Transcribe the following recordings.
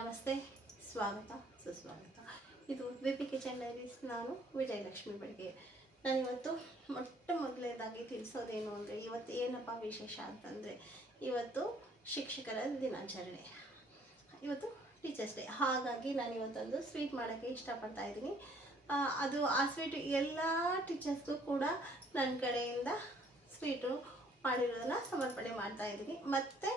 ನಮಸ್ತೆ, ಸ್ವಾಗತ ಸುಸ್ವಾಗತ. ಇದು ವಿಪಿ ಕಿಚನ್ ಡೈರೀಸ್. ನಾನು ವಿಜಯಲಕ್ಷ್ಮಿ ಬೆಳಗ್ಗೆ. ನಾನಿವತ್ತು ಮೊದಲನೇದಾಗಿ ತಿಳಿಸೋದೇನು ಅಂದರೆ, ಇವತ್ತು ಏನಪ್ಪ ವಿಶೇಷ ಅಂತಂದರೆ, ಇವತ್ತು ಶಿಕ್ಷಕರ ದಿನಾಚರಣೆ, ಇವತ್ತು ಟೀಚರ್ಸ್ ಡೇ. ಹಾಗಾಗಿ ನಾನು ಇವತ್ತೊಂದು ಸ್ವೀಟ್ ಮಾಡೋಕ್ಕೆ ಇಷ್ಟಪಡ್ತಾ ಇದ್ದೀನಿ. ಆ ಸ್ವೀಟ್ ಎಲ್ಲ ಟೀಚರ್ಸ್ಗೂ ಕೂಡ ನನ್ನ ಕಡೆಯಿಂದ ಸ್ವೀಟು ಮಾಡಿರೋದನ್ನು ಸಮರ್ಪಣೆ ಮಾಡ್ತಾ ಇದ್ದೀನಿ. ಮತ್ತು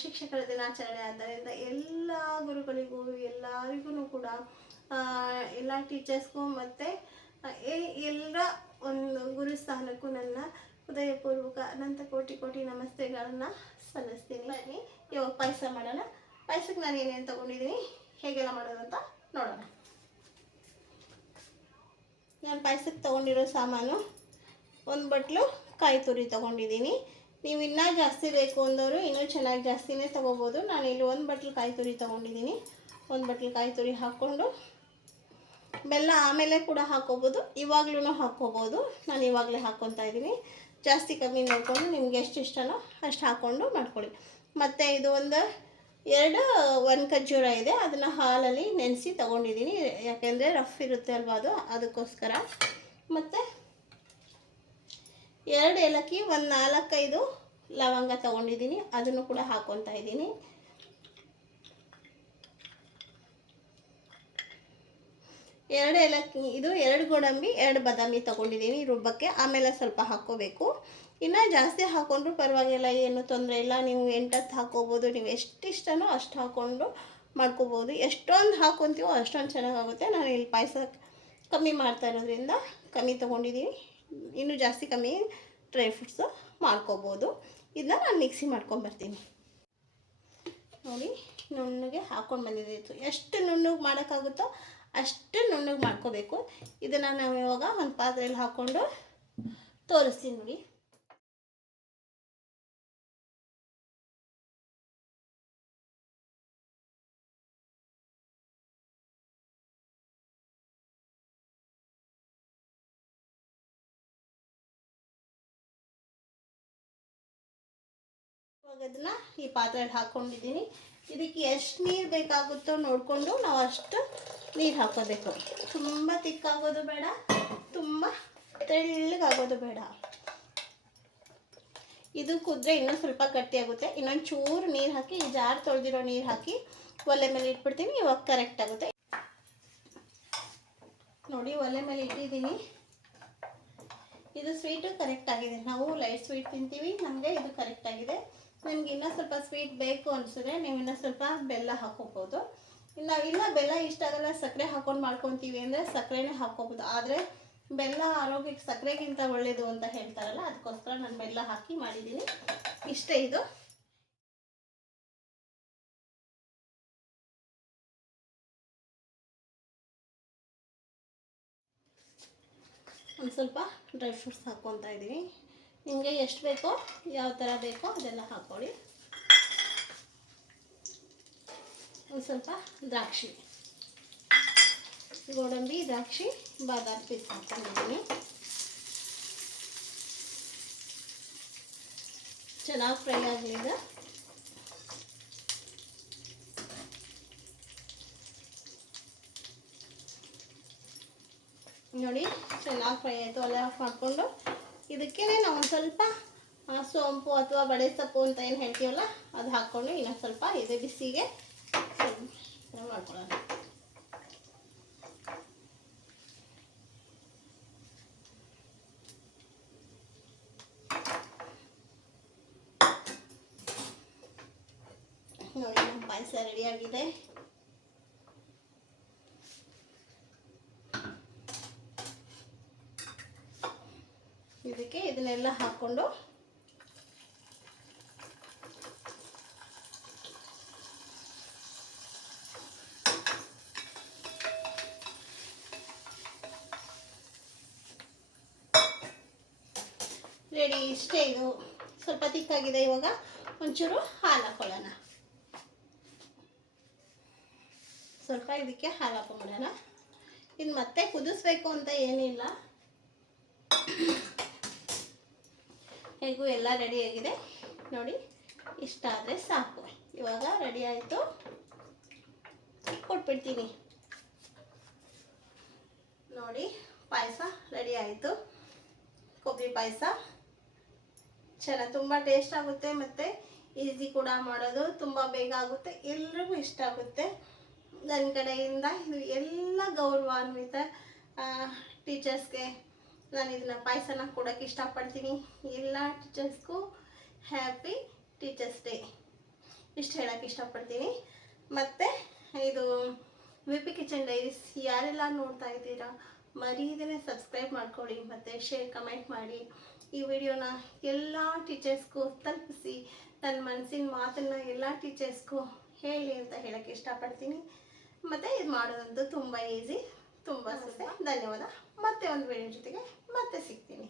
ಶಿಕ್ಷಕರ ದಿನಾಚರಣೆ ಆದ್ದರಿಂದ ಎಲ್ಲ ಗುರುಗಳಿಗೂ ಎಲ್ಲರಿಗೂ ಕೂಡ ಎಲ್ಲ ಟೀಚರ್ಸ್ಗೂ ಮತ್ತು ಎಲ್ಲರ ಒಂದು ಗುರುಸ್ಥಾನಕ್ಕೂ ನನ್ನ ಹೃದಯಪೂರ್ವಕ ಅನಂತ ಕೋಟಿ ನಮಸ್ತೆಗಳನ್ನು ಸಲ್ಲಿಸ್ತೀನಿ. ಬನ್ನಿ ಇವಾಗ ಪಾಯಸ ಮಾಡೋಣ. ಪಾಯಸಕ್ಕೆ ನಾನು ಏನೇನು ತೊಗೊಂಡಿದ್ದೀನಿ, ಹೇಗೆಲ್ಲ ಮಾಡೋದು ಅಂತ ನೋಡೋಣ. ನಾನು ಪಾಯಸಕ್ಕೆ ತೊಗೊಂಡಿರೋ ಸಾಮಾನು, ಒಂದು ಬಟ್ಲು ಕಾಯಿ ತುರಿ ತೊಗೊಂಡಿದ್ದೀನಿ. ನೀವು ಇನ್ನೂ ಜಾಸ್ತಿ ಬೇಕು ಅಂದವರು ಇನ್ನೂ ಚೆನ್ನಾಗಿ ಜಾಸ್ತಿನೇ ತೊಗೋಬೋದು. ನಾನು ಇಲ್ಲಿ ಒಂದು ಬಟ್ಲು ಕಾಯಿ ತುರಿ ತೊಗೊಂಡಿದ್ದೀನಿ. ಒಂದು ಬಟ್ಲು ಕಾಯಿ ತುರಿ ಹಾಕ್ಕೊಂಡು, ಬೆಲ್ಲ ಆಮೇಲೆ ಕೂಡ ಹಾಕ್ಕೋಬೋದು, ಇವಾಗಲೂ ಹಾಕ್ಕೋಬೋದು. ನಾನು ಇವಾಗಲೇ ಹಾಕ್ಕೊತಾ ಇದ್ದೀನಿ. ಜಾಸ್ತಿ ಕಮ್ಮಿ ನೋಡಿಕೊಂಡು ನಿಮ್ಗೆ ಎಷ್ಟು ಇಷ್ಟನೋ ಅಷ್ಟು ಹಾಕ್ಕೊಂಡು ಮಾಡ್ಕೊಳ್ಳಿ. ಮತ್ತು ಇದು ಒಂದು ಖರ್ಜೂರ ಇದೆ, ಅದನ್ನು ಹಾಲಲ್ಲಿ ನೆನೆಸಿ ತೊಗೊಂಡಿದ್ದೀನಿ. ಯಾಕೆಂದರೆ ರಫ್ ಇರುತ್ತೆ ಅಲ್ವಾ ಅದಕ್ಕೋಸ್ಕರ. ಮತ್ತು 2 ಏಲಕ್ಕಿ, ಒಂದು 4-5 ಲವಂಗ ತೊಗೊಂಡಿದ್ದೀನಿ, ಅದನ್ನು ಕೂಡ ಹಾಕ್ಕೊತಾ ಇದ್ದೀನಿ. ಎರಡು ಏಲಕ್ಕಿ, ಇದು 2 ಗೋಡಂಬಿ, 2 ಬಾದಾಮಿ ತೊಗೊಂಡಿದ್ದೀನಿ ರುಬ್ಬಕ್ಕೆ. ಆಮೇಲೆ ಸ್ವಲ್ಪ ಹಾಕ್ಕೋಬೇಕು. ಇನ್ನೂ ಜಾಸ್ತಿ ಹಾಕ್ಕೊಂಡ್ರೂ ಪರವಾಗಿಲ್ಲ, ಏನು ತೊಂದರೆ ಇಲ್ಲ. ನೀವು 8 ಹಾಕ್ಕೋಬೋದು. ನೀವು ಎಷ್ಟು ಇಷ್ಟನೋ ಅಷ್ಟು ಹಾಕ್ಕೊಂಡು ಮಾಡ್ಕೋಬೋದು. ಎಷ್ಟೊಂದು ಹಾಕ್ಕೊತೀವೋ ಅಷ್ಟೊಂದು ಚೆನ್ನಾಗಾಗುತ್ತೆ. ನಾನು ಇಲ್ಲಿ ಪಾಯಸ ಕಮ್ಮಿ ಮಾಡ್ತಾ ಇರೋದ್ರಿಂದ ಕಮ್ಮಿ ತೊಗೊಂಡಿದ್ದೀನಿ. ಇನ್ನೂ ಜಾಸ್ತಿ ಕಮ್ಮಿ ಡ್ರೈ ಫ್ರೂಟ್ಸು ಮಾಡ್ಕೋಬೋದು. ಇದನ್ನ ನಾನು ಮಿಕ್ಸಿ ಮಾಡ್ಕೊಂಬರ್ತೀನಿ. ನೋಡಿ, ನುಣ್ಣಗೆ ಹಾಕ್ಕೊಂಡು ಬಂದಿದ್ದು. ಎಷ್ಟು ನುಣ್ಣಗೆ ಮಾಡೋಕ್ಕಾಗುತ್ತೋ ಅಷ್ಟು ನುಣ್ಣಗೆ ಮಾಡ್ಕೋಬೇಕು. ಇದನ್ನು ನಾವು ಇವಾಗ ಒಂದು ಪಾತ್ರೆಯಲ್ಲಿ ಹಾಕ್ಕೊಂಡು ತೋರಿಸ್ತೀನಿ ನೋಡಿ. ಅದನ್ನು ಈ ಪಾತ್ರೆಯಲ್ಲಿ ಹಾಕ್ಕೊಂಡಿದ್ದೀನಿ. ಇದಕ್ಕೆ ಎಷ್ಟು ನೀರು ಬೇಕಾಗುತ್ತೋ ನೋಡಿಕೊಂಡು ನಾವು ಅಷ್ಟು ನೀರು ಹಾಕೋಬೇಕು. ತುಂಬ ತಿಕ್ಕಾಗೋದು ಬೇಡ, ತುಂಬ ತೆಳ್ಳಗಾಗೋದು ಬೇಡ. ಇದು ಕುದ್ರೆ ಇನ್ನೂ ಸ್ವಲ್ಪ ಗಟ್ಟಿಯಾಗುತ್ತೆ. ಇನ್ನೊಂದು ಚೂರು ನೀರು ಹಾಕಿ, ಈ ಜಾರ್ ತೊಳೆದಿರೋ ನೀರು ಹಾಕಿ ಒಲೆ ಮೇಲೆ ಇಟ್ಬಿಡ್ತೀನಿ. ಇವಾಗ ಕರೆಕ್ಟ್ ಆಗುತ್ತೆ ನೋಡಿ. ಒಲೆ ಮೇಲೆ ಇಟ್ಟಿದ್ದೀನಿ. ಇದು ಸ್ವೀಟು ಕರೆಕ್ಟ್ ಆಗಿದೆ. ನಾವು ಲೈಟ್ ಸ್ವೀಟ್ ತಿಂತೀವಿ, ನಮಗೆ ಇದು ಕರೆಕ್ಟ್ ಆಗಿದೆ. ನಿಮ್ಗೆ ಇನ್ನೂ ಸ್ವಲ್ಪ ಸ್ವೀಟ್ ಬೇಕು ಅನಿಸಿದ್ರೆ ನೀವು ಇನ್ನೂ ಸ್ವಲ್ಪ ಬೆಲ್ಲ ಹಾಕ್ಕೋಬೋದು. ಇಲ್ಲ ಬೆಲ್ಲ ಇಷ್ಟ ಆಗಲ್ಲ, ಸಕ್ಕರೆ ಹಾಕ್ಕೊಂಡು ಮಾಡ್ಕೊತೀವಿ ಅಂದರೆ ಸಕ್ಕರೆನೇ ಹಾಕ್ಕೋಬೋದು. ಆದರೆ ಬೆಲ್ಲ ಆರೋಗ್ಯಕ್ಕೆ ಸಕ್ಕರೆಗಿಂತ ಒಳ್ಳೆಯದು ಅಂತ ಹೇಳ್ತಾರಲ್ಲ, ಅದಕ್ಕೋಸ್ಕರ ನಾನು ಬೆಲ್ಲ ಹಾಕಿ ಮಾಡಿದ್ದೀನಿ. ಇಷ್ಟೇ ಇದು. ಒಂದು ಸ್ವಲ್ಪ ಡ್ರೈ ಫ್ರೂಟ್ಸ್ ಹಾಕ್ಕೊತಾ ಇದ್ದೀನಿ. ನಿಮಗೆ ಎಷ್ಟು ಬೇಕೋ, ಯಾವ ಥರ ಬೇಕೋ ಅದೆಲ್ಲ ಹಾಕ್ಕೊಳ್ಳಿ. ಒಂದು ಸ್ವಲ್ಪ ದ್ರಾಕ್ಷಿ, ಗೋಡಂಬಿ, ದ್ರಾಕ್ಷಿ, ಬಾದಾಮಿ ಪೀಸ್ ಹಾಕ್ಕೊಂಡಿದ್ದೀನಿ. ಚೆನ್ನಾಗಿ ಫ್ರೈ ಆಗಲಿದೆ. ನೋಡಿ, ಚೆನ್ನಾಗಿ ಫ್ರೈ ಆಯಿತು. ಒಲೆ ಆಫ್ ಮಾಡಿಕೊಂಡು ಇದಕ್ಕೇ ನಾವು ಒಂದು ಸ್ವಲ್ಪ ಸೋಂಪು ಅಥವಾ ಬಡೆ ಸೊಪ್ಪು ಅಂತ ಏನು ಹೇಳ್ತೀವಲ್ಲ ಅದು ಹಾಕ್ಕೊಂಡು ಇನ್ನೊಂದು ಸ್ವಲ್ಪ ಇದೆ ಬಿಸಿಗೆ ಮಾಡ್ಕೊಳ್ಳೋಣ. ನೋಡಿ, ನಮ್ಮ ಪಾಯಸ ರೆಡಿಯಾಗಿದೆ. ಇದಕ್ಕೆ ಇದನ್ನೆಲ್ಲ ಹಾಕ್ಕೊಂಡು ರೆಡಿ. ಇಷ್ಟೇ. ಇದು ಸ್ವಲ್ಪ ತಿಕ್ಕಾಗಿದೆ. ಇವಾಗ ಒಂಚೂರು ಹಾಲು ಹಾಕ್ಕೊಳ್ಳೋಣ. ಸ್ವಲ್ಪ ಇದಕ್ಕೆ ಹಾಲು ಹಾಕೊಂಡ್ಬಿಡೋಣ. ಇದು ಮತ್ತೆ ಕುದಿಸ್ಬೇಕು ಅಂತ ಏನಿಲ್ಲ. ಹೇಗೂ ಎಲ್ಲ ರೆಡಿಯಾಗಿದೆ ನೋಡಿ. ಇಷ್ಟ ಆದರೆ ಸಾಕು. ಇವಾಗ ರೆಡಿ ಆಯಿತು. ಕೊಟ್ಬಿಡ್ತೀನಿ. ನೋಡಿ ಪಾಯಸ ರೆಡಿ ಆಯಿತು. ಕೊಬ್ಬರಿ ಪಾಯಸ ಚೆನ್ನಾಗಿ ತುಂಬ ಟೇಸ್ಟ್ ಆಗುತ್ತೆ ಮತ್ತು ಈಸಿ ಕೂಡ ಮಾಡೋದು, ತುಂಬ ಬೇಗ ಆಗುತ್ತೆ, ಎಲ್ರಿಗೂ ಇಷ್ಟ ಆಗುತ್ತೆ. ನನ್ನ ಕಡೆಯಿಂದ ಇದು ಎಲ್ಲ ಗೌರವಾನ್ವಿತ ಟೀಚರ್ಸ್ಗೆ ನಾನು ಇದನ್ನ ಪಾಯಸನ ಕೊಡೋಕ್ಕೆ ಇಷ್ಟಪಡ್ತೀನಿ. ಎಲ್ಲ ಟೀಚರ್ಸ್ಗೂ ಹ್ಯಾಪಿ ಟೀಚರ್ಸ್ ಡೇ ಇಷ್ಟು ಹೇಳೋಕ್ಕೆ ಇಷ್ಟಪಡ್ತೀನಿ. ಮತ್ತು ಇದು ವಿಪಿ ಕಿಚನ್ ಡೈರೀಸ್ ಯಾರೆಲ್ಲ ನೋಡ್ತಾ ಇದ್ದೀರಾ ಮರೀದೇ ಸಬ್ಸ್ಕ್ರೈಬ್ ಮಾಡ್ಕೊಳ್ಳಿ ಮತ್ತು ಶೇರ್ ಕಮೆಂಟ್ ಮಾಡಿ. ಈ ವಿಡಿಯೋನ ಎಲ್ಲ ಟೀಚರ್ಸ್ಗೂ ತಲುಪಿಸಿ, ನನ್ನ ಮನಸ್ಸಿನ ಮಾತನ್ನು ಎಲ್ಲ ಟೀಚರ್ಸ್ಗೂ ಹೇಳಿ ಅಂತ ಹೇಳೋಕ್ಕೆ ಇಷ್ಟಪಡ್ತೀನಿ. ಮತ್ತು ಇದು ಮಾಡೋದಂತೂ ತುಂಬ ಈಸಿ, ತುಂಬ ಸುಲಭ. ಧನ್ಯವಾದ. ಮತ್ತೆ ಒಂದು ವಿಡಿಯೋ ಜೊತೆಗೆ ಮತ್ತೆ ಸಿಗ್ತೀನಿ.